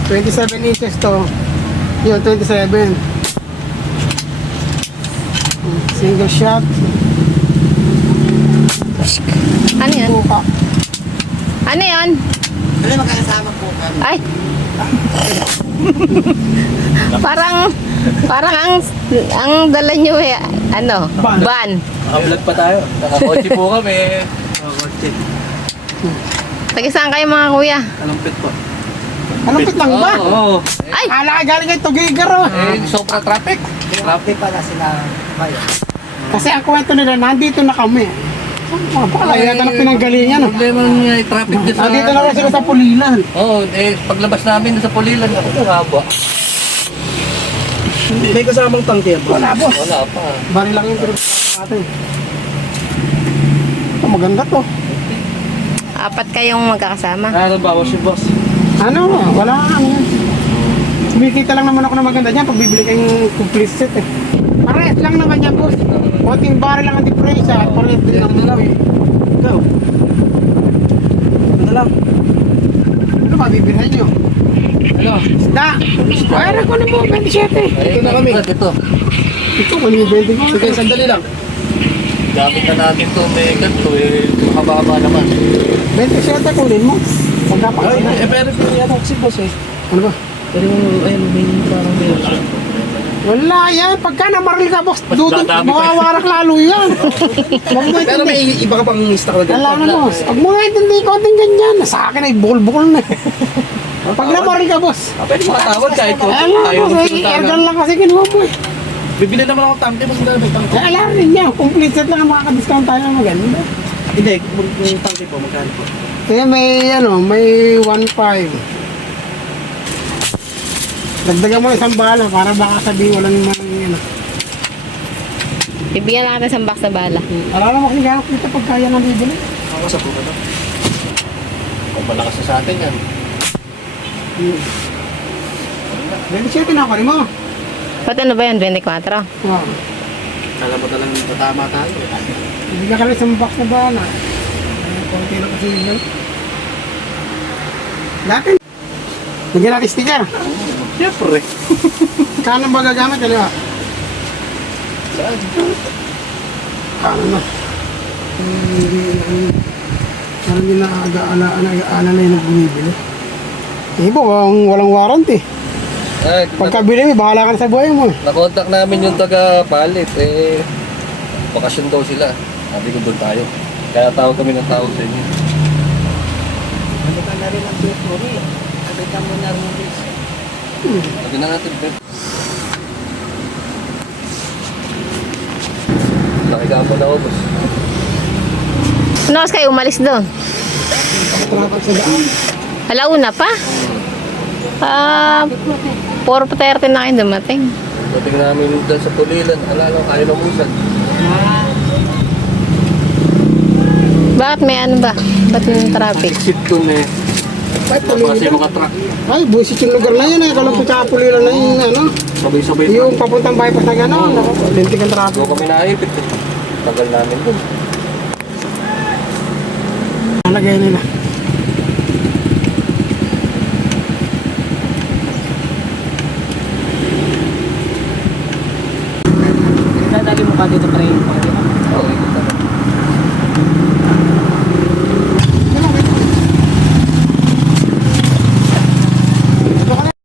27 inches to. Yun, 27. Single shot. Ano yan? Buka. Ano yan? Ano magkakasama po kami? Ay! parang ang dala nyo eh, ano? Ban. Ban. Naka-vlog pa tayo. Naka-kotse po kami. Naka-kotse. Taga saan kayo mga kuya? Alumpit po. Anong pitang ba? Oo. Ay! Ala ka galing kay Tugigar oh. Sobra traffic. Traffic pala sila kayo. Kasi ang kwento nila, nandito na kami. Baka yata na pinanggalingan. Oh. Problema niya yung traffic dyan sa... Nandito na kasi sila sa Pulilan. Oo, paglabas namin sa Pulilan, ako po haba. May kasamang tangke ba? Wala boss. Wala pa. Bari lang yung pinagkakasama natin. Ito maganda to. Apat kayong magkakasama. Ano ba, was yung boss? Ano? Wala ano yan. Kumikita lang naman ako na maganda dyan pag bibili kayong complete set eh. Parehas lang naman yan boss. Konting bari lang ang difference at parehas din lang naman eh. Ikaw. Ano lang? Ano ba bibilhan nyo? Ano? Isda! Pwera ko na mo, 27. Ito na kami. Ito. Ito, kung yung 20 ko. Sige, sandali lang. Gamit na natin to, may ganito mababa naman. 27 kunin mo. Pagkapakas na. Pero yan ako si boss eh. Ano ba? Pero ayun, may parang meron siya. Wala yan. Pagka namaril ka, boss, Mas dudun, dadami pa. mawawarak lalo yan. Huwag mo Pero may intindi. iba ka pang stock na Wala na, boss. Huwag mo nga intindi konting ganyan. Sa akin ay bukol-bukol na. Pag namaril ka, boss. Pwede makatawag kahit ko. Alam mo, kasi airgun lang kasi kinuha mo eh. Bibili naman ako tampi, mas maganda may tangke. Alam rin niya, complete set lang ang makaka-discount tayo ng maganda. Hindi, yung tangke po, magkano po? Kaya may 1.5. Dagdagan mo isang bala para baka sabihin walang ano. Bibigyan lang natin ng box na bala. Wala naman kasi ganap dito pag kaya nang bibili. Ako sa puno to. Kung malakas na sa atin yan. 27 na ako rin mo. Ba't ano ba yan? 24? Oh. Kala mo talagang tatama tayo. Bibigyan ka lang isang box na bala. Konti na kasi yun. Dati. Bigyan natin sticker. Siyempre. Kanan ba gagamit? Kaliwa? Kanan na. Parang hindi na aga-ala na yung bumibili. Ibo, walang warranty. Ay, Pagkabili mo, bahala ka na sa buhay mo. nakontak namin yung taga-palit. Bakasyon daw sila. Sabi ko doon tayo. Kaya tawag kami ng tawag sa inyo. Ano ka na rin ang tuturi? Sabi ka mo na rin. Sabi na natin, Pep. Nakigaan mo na ako, boss. Ano oras kayo umalis doon? Traffic sa daan. Alauna pa? 4:30 na kayo dumating. Dating namin doon sa Pulilan. Alala, kayo ng musan. Bakit may ano ba? Ba't yung traffic? Exit doon eh. Ay, Kasi Pulilan. mga truck. Ay, buisit yung lugar na yun eh. Kalau sa Pulilan na yung ano. Sabay-sabay. Yung papuntang bypass na gano'n. Lintik ang traffic. Doon kami naipit eh. Tagal namin doon. Nalagay nila. Dadali mo ka dito pa rin.